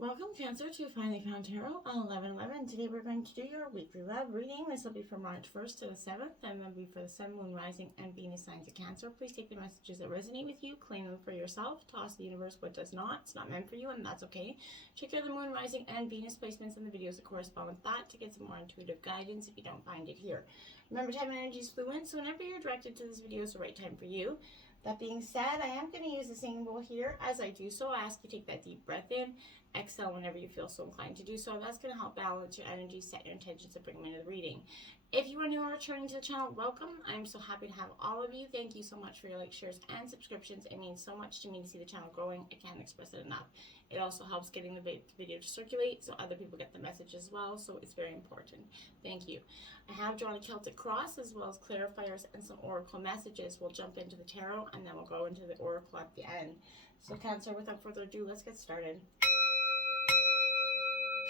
Welcome, Cancer, to Finally Found Tarot on 11/11. Today we're going to do your weekly love reading. This will be from March 1st to the 7th, and will be for the Sun, Moon, Rising, and Venus signs of Cancer. Please take the messages that resonate with you, claim them for yourself, toss the universe what does not. It's not meant for you, and that's okay. Check out the Moon, Rising, and Venus placements in the videos that correspond with that to get some more intuitive guidance if you don't find it here. Remember, time and energy is fluid, so whenever you're directed to this video is the right time for you. That being said, I am going to use the singing bowl here. As I do so, I ask you to take that deep breath in, exhale whenever you feel so inclined to do so. That's going to help balance your energy, set your intentions, and bring them into the reading. If you are new or returning to the channel, welcome. I'm so happy to have all of you. Thank you so much for your likes, shares, and subscriptions. It means so much to me to see the channel growing. I can't express it enough. It also helps getting the video to circulate so other people get the message as well, so it's very important. Thank you. I have drawn a Celtic cross as well as clarifiers and some oracle messages. We'll jump into the tarot and then we'll go into the oracle at the end. So Cancer, without further ado, let's get started.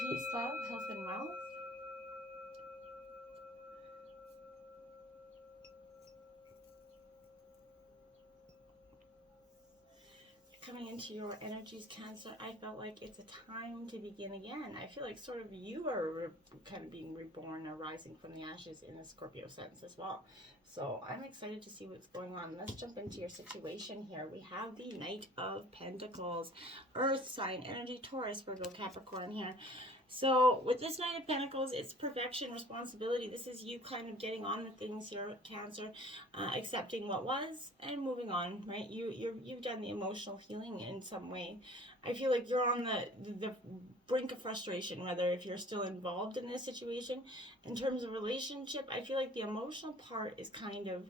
Peace, love, health, and wealth. Coming into your energies, Cancer, I felt like it's a time to begin again. I feel like sort of you are kind of being reborn or rising from the ashes in a Scorpio sense as well. So I'm excited to see what's going on. Let's jump into your situation here. We have the Knight of Pentacles, Earth sign energy, Taurus, Virgo, Capricorn here. So with this Knight of Pentacles, it's perfection, responsibility. This is you kind of getting on with things here, Cancer, accepting what was and moving on, right? You've done the emotional healing in some way. I feel like you're on the brink of frustration, whether if you're still involved in this situation. In terms of relationship, I feel like the emotional part is kind of,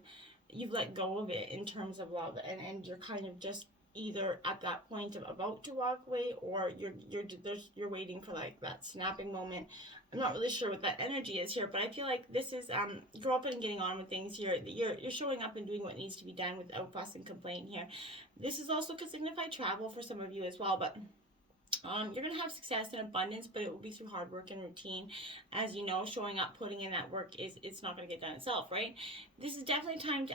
you've let go of it in terms of love, and you're kind of just either at that point of about to walk away, or you're waiting for like that snapping moment. I'm not really sure what that energy is here, but I feel like this is grow up and getting on with things here. You're showing up and doing what needs to be done without fuss and complaint here. This is also could signify travel for some of you as well, but you're going to have success and abundance, but it will be through hard work and routine. As you know, showing up, putting in that work, it's not going to get done itself, right? This is definitely time to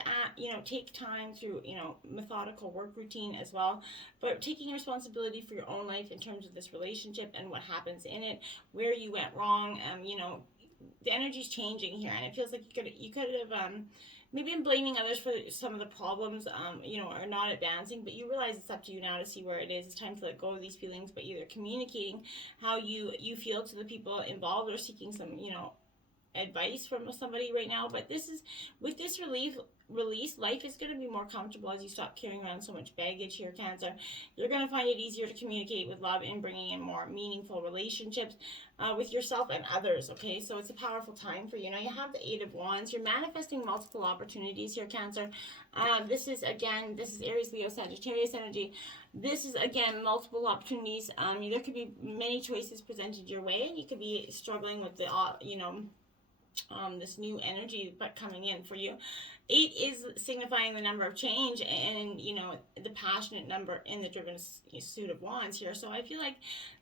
take time through, methodical work routine as well, but taking responsibility for your own life in terms of this relationship and what happens in it, where you went wrong. The energy's changing here, and it feels like you could have maybe I'm blaming others for some of the problems, are not advancing, but you realize it's up to you now to see where it is. It's time to let go of these feelings, but either communicating how you feel to the people involved, or seeking some, advice from somebody right now. But this is, with this release, life is going to be more comfortable as you stop carrying around so much baggage here, Cancer. You're going to find it easier to communicate with love and bringing in more meaningful relationships with yourself and others, okay? So it's a powerful time for you. Now you have the Eight of Wands. You're manifesting multiple opportunities here, Cancer. This is Aries, Leo, Sagittarius energy. This is, again, multiple opportunities. There could be many choices presented your way. You could be struggling with the, this new energy but coming in for you. 8 is signifying the number of change, and the passionate number in the driven suit of wands here. So I feel like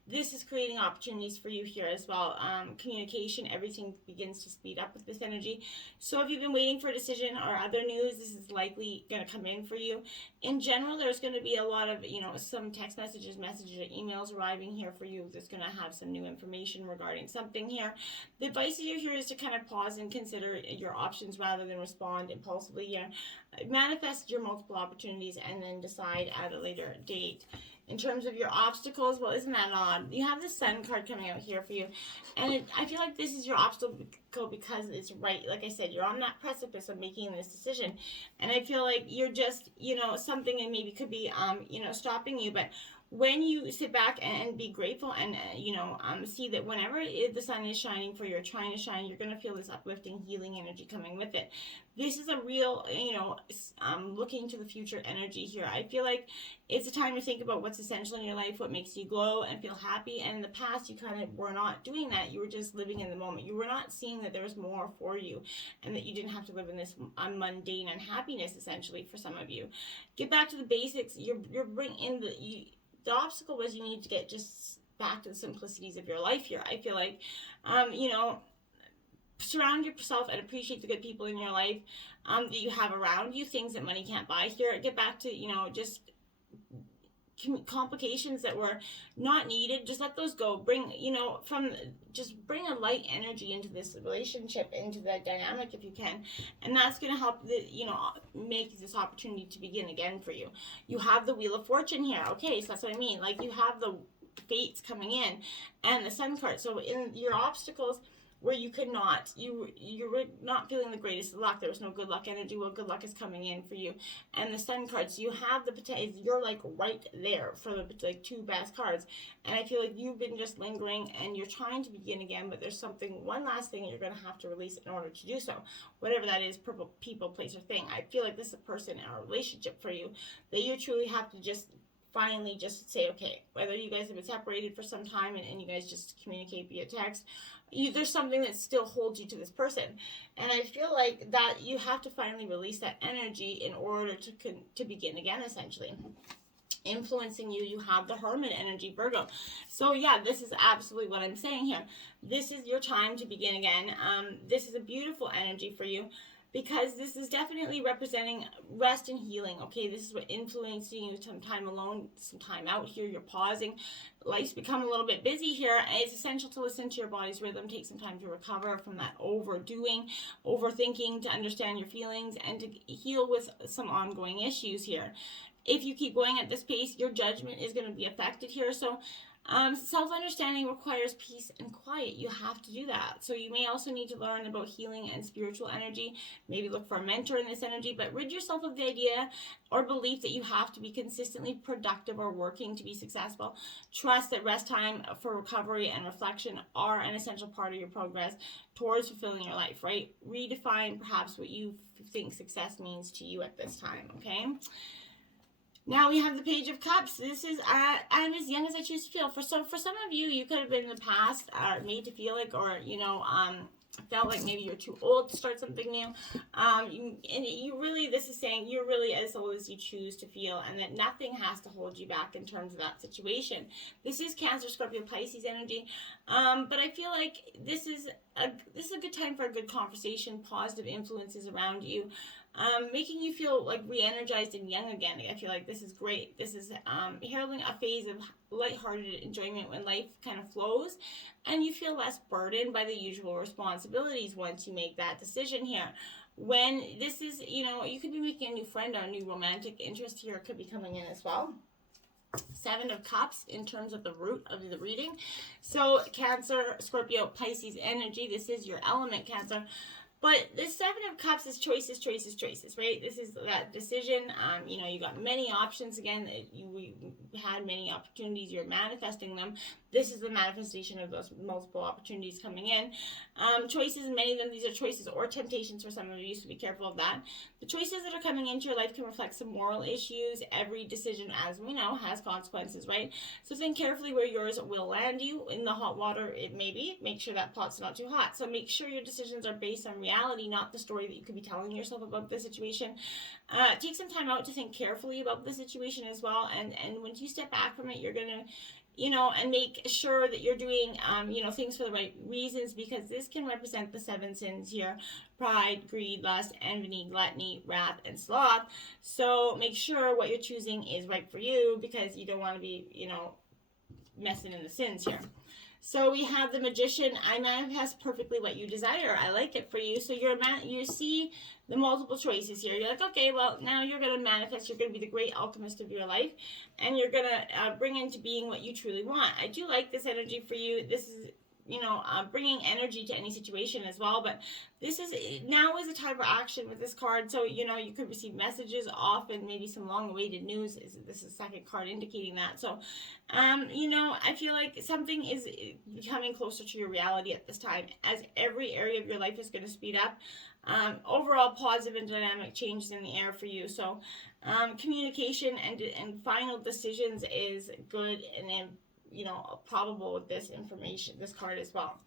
this is creating opportunities for you here as well. Communication, everything begins to speed up with this energy. So if you've been waiting for a decision or other news, this is likely going to come in for you. In general, there's going to be a lot of, some text messages, or emails arriving here for you. That's going to have some new information regarding something here. The advice you here is to kind of pause and consider your options rather than respond impulsively here. Manifest your multiple opportunities and then decide at a later date. In terms of your obstacles, well, isn't that odd? You have the Sun card coming out here for you. And I feel like this is your obstacle because it's right. Like I said, you're on that precipice of making this decision. And I feel like you're just, something that maybe could be, stopping you. But when you sit back and be grateful and, see that whenever the sun is shining for you, or trying to shine, you're going to feel this uplifting, healing energy coming with it. This is a real, looking to the future energy here. I feel like it's a time to think about what's essential in your life, what makes you glow and feel happy. And in the past, you kind of were not doing that. You were just living in the moment. You were not seeing that there was more for you and that you didn't have to live in this mundane unhappiness, essentially, for some of you. Get back to the basics. You're bringing in the obstacle was you need to get just back to the simplicities of your life here. I feel like, surround yourself and appreciate the good people in your life that you have around you, things that money can't buy here. Get back to, just complications that were not needed, just let those go. Bring, just bring a light energy into this relationship, into the dynamic if you can. And that's going to help, make this opportunity to begin again for you. You have the Wheel of Fortune here. Okay, so that's what I mean. Like, you have the fates coming in and the Sun card. So in your obstacles where you could not, you were not feeling the greatest luck, there was no good luck energy, well, good luck is coming in for you. And the Sun cards, you have the potential, you're like right there for the like 2 best cards. And I feel like you've been just lingering and you're trying to begin again, but there's one last thing you're going to have to release in order to do so. Whatever that is, people, place, or thing. I feel like this is a person or a relationship for you that you truly have to just finally just say, okay, whether you guys have been separated for some time and you guys just communicate via text, there's something that still holds you to this person. And I feel like that you have to finally release that energy in order to begin again, essentially. Influencing you, you have the Hermit energy, Virgo. So yeah, this is absolutely what I'm saying here. This is your time to begin again. This is a beautiful energy for you, because this is definitely representing rest and healing, okay? This is what influencing you, some time alone, some time out here, you're pausing. Life's become a little bit busy here, and it's essential to listen to your body's rhythm, take some time to recover from that overdoing, overthinking, to understand your feelings, and to heal with some ongoing issues here. If you keep going at this pace, your judgment is going to be affected here, so self-understanding requires peace and quiet. You have to do that. So you may also need to learn about healing and spiritual energy. Maybe look for a mentor in this energy, but rid yourself of the idea or belief that you have to be consistently productive or working to be successful. Trust that rest time for recovery and reflection are an essential part of your progress towards fulfilling your life, right? Redefine perhaps what you think success means to you at this time, okay? Now we have the Page of Cups. This is, I'm as young as I choose to feel. For some of you, you could have been in the past made to feel like, or, felt like maybe you're too old to start something new. This is saying you're really as old as you choose to feel, and that nothing has to hold you back in terms of that situation. This is Cancer, Scorpio, Pisces energy. But I feel like this is a good time for a good conversation, positive influences around you. Making you feel like re-energized and young again. I feel like this is great. This is heralding a phase of lighthearted enjoyment when life kind of flows and you feel less burdened by the usual responsibilities once you make that decision here. When this is, you could be making a new friend or a new romantic interest here could be coming in as well. 7 of Cups in terms of the root of the reading. So Cancer, Scorpio, Pisces energy. This is your element, Cancer. But this 7 of Cups is choices, right? This is that decision. You got many options again. You had many opportunities. You're manifesting them. This is the manifestation of those multiple opportunities coming in. Choices, many of them, these are choices or temptations for some of you, so be careful of that. The choices that are coming into your life can reflect some moral issues. Every decision, as we know, has consequences, right? So think carefully where yours will land you. In the hot water, it may be. Make sure that pot's not too hot. So make sure your decisions are based on reality, not the story that you could be telling yourself about the situation. Take some time out to think carefully about the situation as well. And once you step back from it, you're going to and make sure that you're doing, things for the right reasons, because this can represent the 7 sins here: pride, greed, lust, envy, gluttony, wrath, and sloth. So make sure what you're choosing is right for you, because you don't want to be, messing in the sins here. So we have the Magician. I manifest perfectly what you desire. I like it for you. So you see the multiple choices here. You're like, okay, well, now you're going to manifest. You're going to be the great alchemist of your life, and you're going to bring into being what you truly want. I do like this energy for you. This is, bringing energy to any situation as well. But now is a time for action with this card. So, you could receive messages, often maybe some long-awaited news. This is the second card indicating that. So, I feel like something is becoming closer to your reality at this time, as every area of your life is going to speed up. Overall positive and dynamic changes in the air for you. So, communication and final decisions is good and probable with this information, this card as well.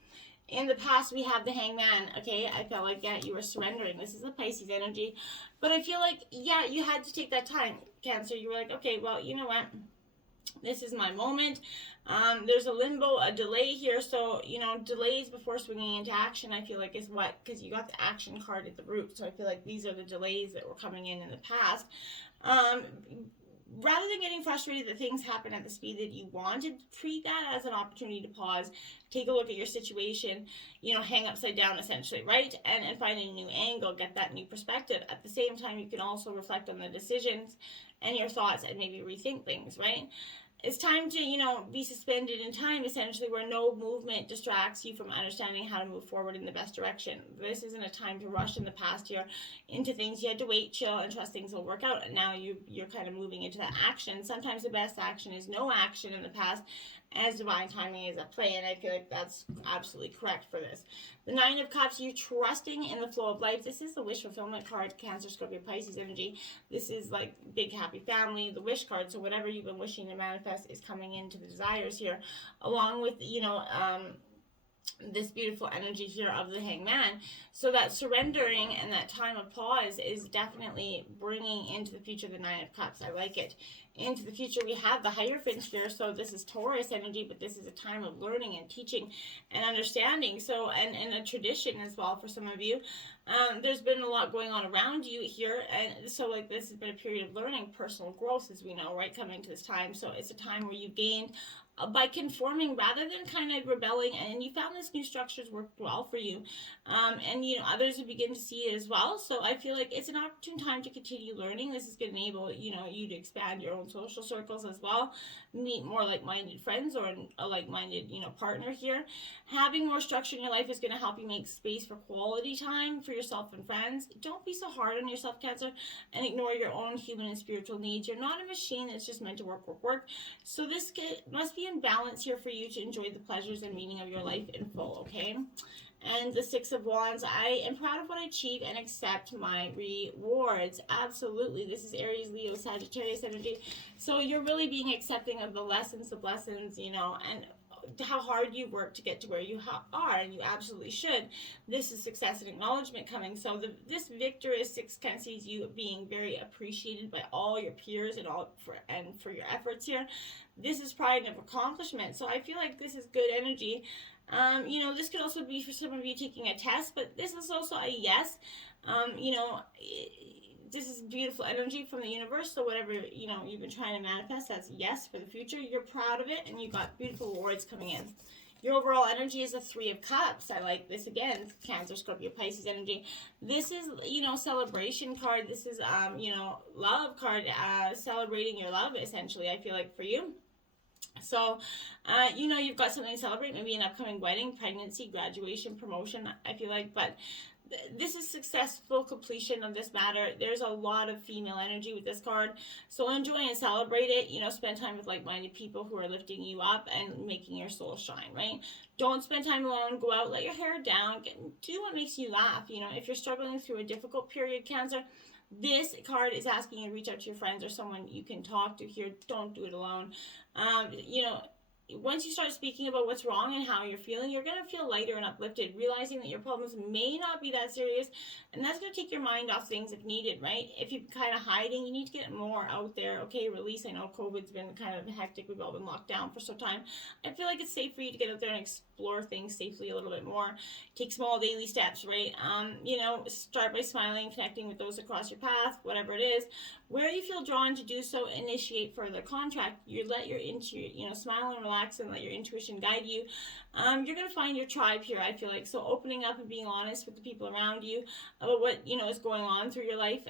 In the past, we have the Hangman. Okay, I felt like, you were surrendering. This is the Pisces energy. But I feel like, you had to take that time, Cancer. You were like, okay, well, you know what? This is my moment. There's a limbo, a delay here. So, delays before swinging into action, I feel like, is what? Because you got the action card at the root. So I feel like these are the delays that were coming in the past. rather than getting frustrated that things happen at the speed that you wanted, treat that as an opportunity to pause, take a look at your situation, hang upside down essentially, right? And find a new angle, get that new perspective. At the same time, you can also reflect on the decisions and your thoughts and maybe rethink things, right? It's time to, be suspended in time, essentially, where no movement distracts you from understanding how to move forward in the best direction. This isn't a time to rush in the past here into things. You had to wait, chill, and trust things will work out. And now you're kind of moving into that action. Sometimes the best action is no action in the past, as divine timing is at play, and I feel like that's absolutely correct for this. The Nine of Cups, you're trusting in the flow of life. This is the wish fulfillment card, Cancer, Scorpio, Pisces energy. This is like big happy family, the wish card. So whatever you've been wishing to manifest is coming into the desires here, along with this beautiful energy here of the Hangman. So that surrendering and that time of pause is definitely bringing into the future the Nine of Cups. I like it. Into the future, we have the Hierophant here. So this is Taurus energy, but this is a time of learning and teaching and understanding. So, and a tradition as well for some of you. There's been a lot going on around you here. And so like this has been a period of learning, personal growth, as we know, right, coming to this time. So it's a time where you've gained by conforming rather than kind of rebelling, and you found this new structures worked well for you, and others will begin to see it as well. So I feel like it's an opportune time to continue learning. This is going to enable you to expand your own social circles as well, meet more like-minded friends or a like-minded partner here. Having more structure in your life is going to help you make space for quality time for yourself and friends. Don't be so hard on yourself, Cancer, and ignore your own human and spiritual needs. You're not a machine that's just meant to work. So this must be in balance here for you to enjoy the pleasures and meaning of your life in full, okay? And the Six of Wands, I am proud of what I achieve and accept my rewards. Absolutely. This is Aries, Leo, Sagittarius energy. So you're really being accepting of the lessons, and how hard you work to get to where you are, and you absolutely should. This is success and acknowledgement coming. So this victorious six kind of sees you being very appreciated by all your peers and for your efforts here. This is pride and accomplishment. So I feel like this is good energy. This could also be for some of you taking a test, but this is also a yes. This is beautiful energy from the universe. So whatever, you've been trying to manifest, that's yes for the future. You're proud of it, and you got beautiful rewards coming in. Your overall energy is a Three of Cups. I like this again. Cancer, Scorpio, Pisces energy. This is, celebration card. This is, love card, celebrating your love, essentially, I feel like, for you. So, you've got something to celebrate, maybe an upcoming wedding, pregnancy, graduation, promotion, I feel like, but this is successful completion of this matter. There's a lot of female energy with this card, so enjoy and celebrate it. Spend time with like-minded people who are lifting you up and making your soul shine, right? Don't spend time alone. Go out, let your hair down, do what makes you laugh. If you're struggling through a difficult period, Cancer, this card is asking you to reach out to your friends or someone you can talk to here. Don't do it alone. Once you start speaking about what's wrong and how you're feeling, you're going to feel lighter and uplifted, realizing that your problems may not be that serious, and that's going to take your mind off things if needed, right? If you're kind of hiding, you need to get more out there, okay? Release. I know COVID's been kind of hectic. We've all been locked down for some time. I feel like it's safe for you to get out there and explore things safely a little bit more. Take small daily steps, right? Start by smiling, connecting with those across your path, whatever it is. Where you feel drawn to do so, initiate further contact. You let your smile and relax and let your intuition guide you. You're going to find your tribe here, I feel like. So opening up and being honest with the people around you about what, is going on through your life.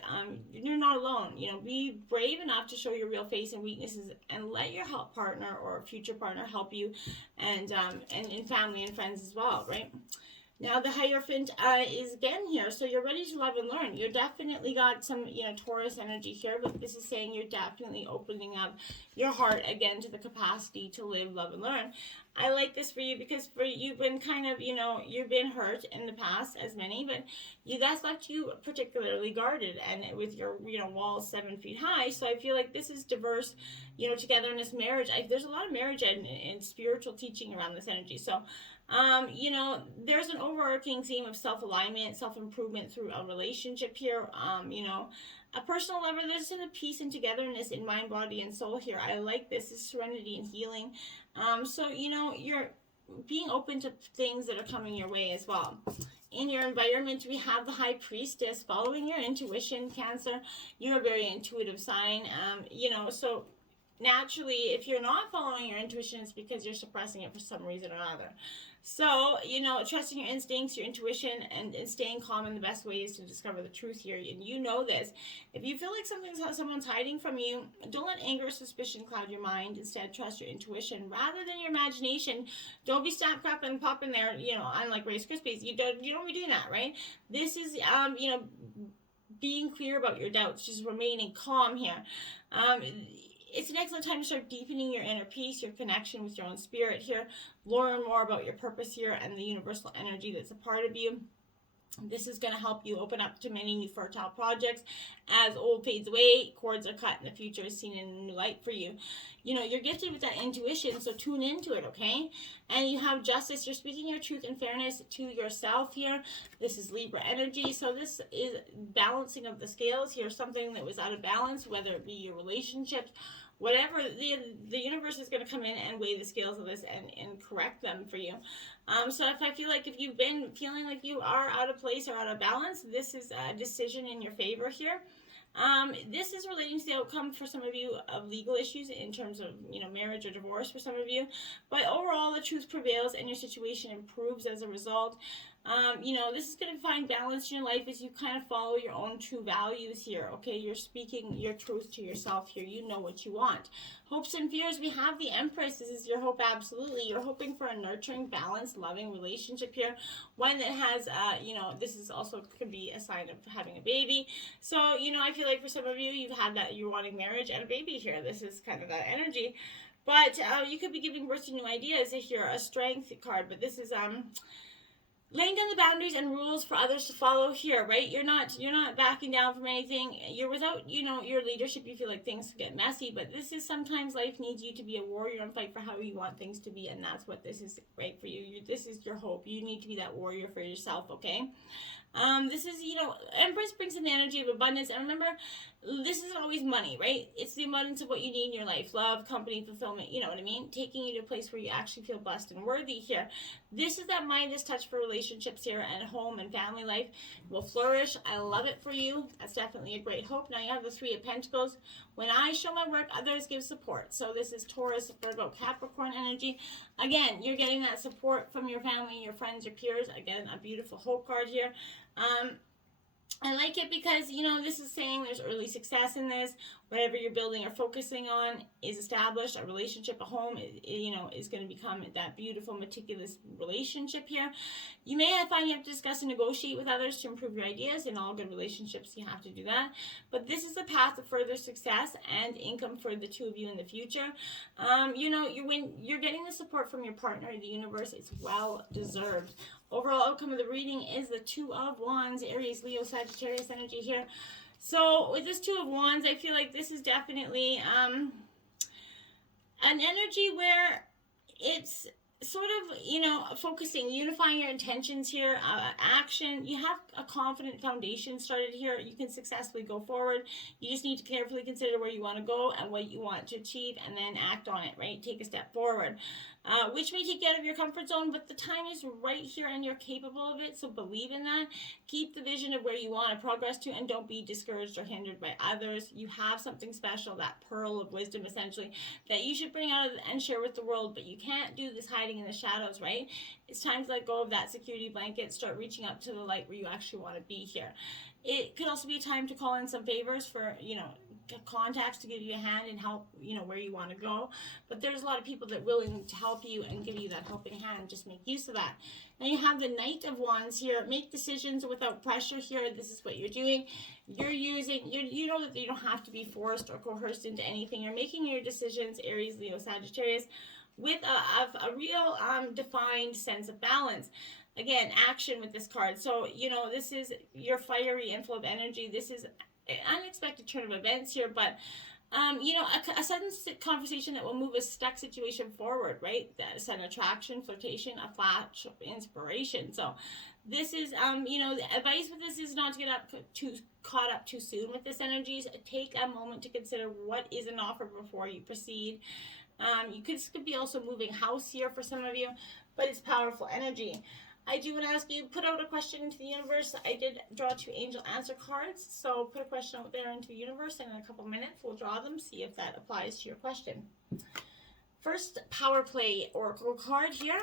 You're not alone. Be brave enough to show your real face and weaknesses, and let your partner or future partner help you, and in family and friends as well, right? Now the Hierophant is again here, so you're ready to love and learn. You're definitely got some, Taurus energy here, but this is saying you're definitely opening up your heart again to the capacity to live, love, and learn. I like this for you because you've been kind of, you've been hurt in the past, as many, but that's left you particularly guarded, and with your, walls 7 feet high. So I feel like this is diverse, togetherness, marriage. There's a lot of marriage and spiritual teaching around this energy. So, there's an overarching theme of self-alignment, self-improvement through a relationship here. A personal level, there's a peace and togetherness in mind, body, and soul here. I like this. Is serenity and healing. So, being open to things that are coming your way as well. In your environment, we have the High Priestess, following your intuition, Cancer. You're a very intuitive sign, so naturally, if you're not following your intuition, it's because you're suppressing it for some reason or other. So, trusting your instincts, your intuition, and staying calm in the best way is to discover the truth here. And you know this. If you feel like someone's hiding from you, don't let anger or suspicion cloud your mind. Instead, trust your intuition rather than your imagination. Don't be snap, crap, and pop in there, unlike Rice Krispies. You don't be doing that, right? This is, being clear about your doubts, just remaining calm here. It's an excellent time to start deepening your inner peace, your connection with your own spirit here. Learn more about your purpose here and the universal energy that's a part of you. This is going to help you open up to many new fertile projects. As old fades away, cords are cut, and the future is seen in a new light for you. You're gifted with that intuition, so tune into it, okay? And you have justice. You're speaking your truth and fairness to yourself here. This is Libra energy, so this is balancing of the scales here, something that was out of balance, whether it be your relationships, whatever. The universe is going to come in and weigh the scales of this and correct them for you. So if you've been feeling like you are out of place or out of balance, this is a decision in your favor here. This is relating to the outcome for some of you of legal issues in terms of, marriage or divorce for some of you. But overall, the truth prevails and your situation improves as a result. This is going to find balance in your life as you kind of follow your own true values here, okay? You're speaking your truth to yourself here. You know what you want. Hopes and fears, we have the Empress. This is your hope, absolutely. You're hoping for a nurturing, balanced, loving relationship here. One that has, this is also could be a sign of having a baby. So, I feel like for some of you, you've had that, you're wanting marriage and a baby here. This is kind of that energy. But you could be giving birth to new ideas if you're a Strength card. But this is, laying down the boundaries and rules for others to follow here, right? You're not backing down from anything. You're without, your leadership. You feel like things get messy, but this is sometimes life needs you to be a warrior and fight for how you want things to be, and that's what this is, right, for you. This is your hope. You need to be that warrior for yourself, okay? This is, Empress brings an energy of abundance. And remember, this isn't always money, right? It's the abundance of what you need in your life. Love, company, fulfillment, you know what I mean? Taking you to a place where you actually feel blessed and worthy here. This is that Midas touch for relationships here, and home and family life will flourish. I love it for you. That's definitely a great hope. Now you have the Three of Pentacles. When I show my work, others give support. So this is Taurus, Virgo, Capricorn energy. Again, you're getting that support from your family, your friends, your peers. Again, a beautiful hope card here. I like it because, this is saying there's early success in this. Whatever you're building or focusing on is established. A relationship, a home, is going to become that beautiful, meticulous relationship here. You may find you have to discuss and negotiate with others to improve your ideas. In all good relationships, you have to do that. But this is a path of further success and income for the two of you in the future. When you're getting the support from your partner, the universe, it's well deserved. Overall outcome of the reading is the Two of Wands, Aries, Leo, Sagittarius energy here. So with this Two of Wands, I feel like this is definitely an energy where it's sort of, focusing, unifying your intentions here, action. You have a confident foundation started here. You can successfully go forward. You just need to carefully consider where you want to go and what you want to achieve, and then act on it, right? Take a step forward. Which may take you out of your comfort zone, but the time is right here and you're capable of it, so believe in that. Keep the vision of where you want to progress to, and don't be discouraged or hindered by others. You have something special, that pearl of wisdom, essentially, that you should bring out and share with the world, but you can't do this hiding in the shadows, right? It's time to let go of that security blanket, start reaching up to the light where you actually want to be here. It could also be a time to call in some favors for, contacts to give you a hand and help, where you want to go. But there's a lot of people that are willing to help you and give you that helping hand. Just make use of that. Now you have the Knight of Wands here. Make decisions without pressure here. This is what you're doing. You know that you don't have to be forced or coerced into anything. You're making your decisions, Aries, Leo, Sagittarius, with a real defined sense of balance. Again, action with this card. So, this is your fiery inflow of energy. This is an unexpected turn of events here, but, a sudden conversation that will move a stuck situation forward, right? That is an attraction, flirtation, a flash of inspiration. So this is, the advice with this is not to get caught up too soon with this energy. Take a moment to consider what is an offer before you proceed. This could be also moving house here for some of you, but it's powerful energy. I do want to ask you, put out a question into the universe. I did draw 2 angel answer cards, so put a question out there into the universe, and in a couple minutes we'll draw them, see if that applies to your question. First, power play oracle card here.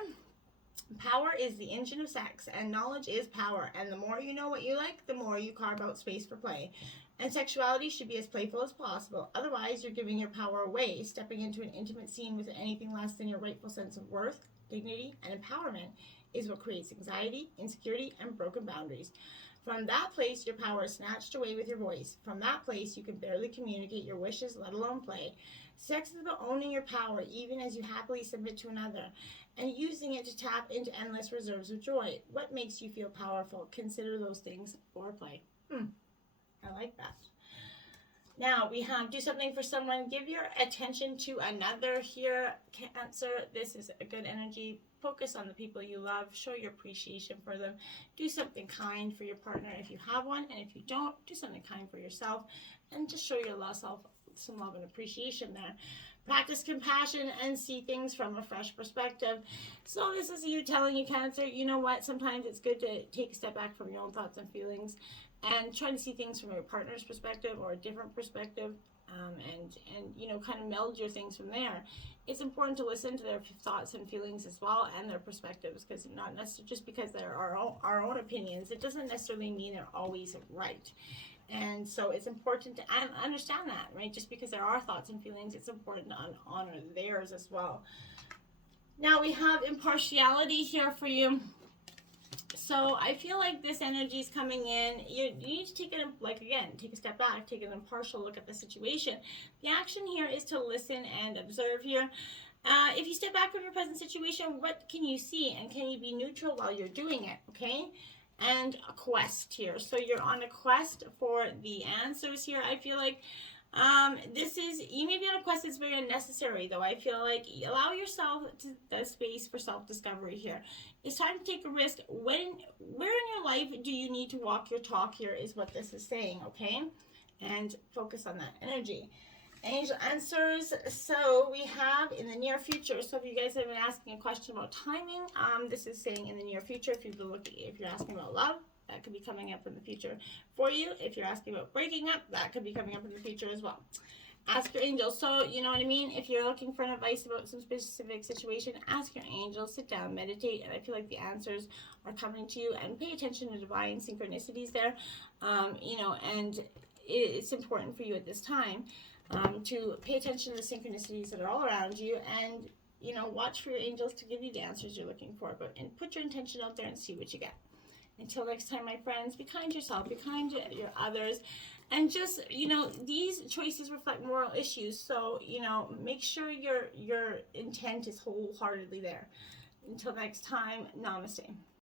Power is the engine of sex, and knowledge is power, and the more you know what you like, the more you carve out space for play. And sexuality should be as playful as possible. Otherwise, you're giving your power away, stepping into an intimate scene with anything less than your rightful sense of worth, dignity, and empowerment is what creates anxiety, insecurity, and broken boundaries. From that place, your power is snatched away with your voice. From that place, you can barely communicate your wishes, let alone play. Sex is about owning your power, even as you happily submit to another, and using it to tap into endless reserves of joy. What makes you feel powerful? Consider those things or play. I like that. Now we have do something for someone. Give your attention to another here, Cancer. This is a good energy. Focus on the people you love. Show your appreciation for them. Do something kind for your partner if you have one, and if you don't, do something kind for yourself, and just show yourself some love and appreciation there. Practice compassion and see things from a fresh perspective. So this is you telling you, Cancer, you know what? Sometimes it's good to take a step back from your own thoughts and feelings and try to see things from your partner's perspective or a different perspective, and you know, kind of meld your things from there. It's important to listen to their thoughts and feelings as well, and their perspectives, because not necessarily just because they're our own opinions, it doesn't necessarily mean they're always right. And so it's important to understand that, right? Just because there are thoughts and feelings, it's important to honor theirs as well. Now we have impartiality here for you. So I feel like this energy is coming in. You need to take it, like, again, take a step back, take an impartial look at the situation. The action here is to listen and observe here. If you step back from your present situation, what can you see? And can you be neutral while you're doing it, okay? And a quest here. So you're on a quest for the answers here. I feel like you may be on a quest that's very unnecessary, though. I feel like allow yourself the space for self-discovery here. It's time to take a risk. Where in your life do you need to walk your talk here is what this is saying, okay? And focus on that energy. Angel answers. So we have in the near future. So if you guys have been asking a question about timing, this is saying in the near future. If you're asking about love, that could be coming up in the future for you. If you're asking about breaking up, that could be coming up in the future as well. Ask your angels. So, you know what I mean? If you're looking for an advice about some specific situation, ask your angels, sit down, meditate, and I feel like the answers are coming to you. And pay attention to divine synchronicities there. You know, and it's important for you at this time to pay attention to the synchronicities that are all around you, and, you know, watch for your angels to give you the answers you're looking for. And put your intention out there and see what you get. Until next time, my friends, be kind to yourself, be kind to your others, and just, you know, these choices reflect moral issues, so, you know, make sure your intent is wholeheartedly there. Until next time, namaste.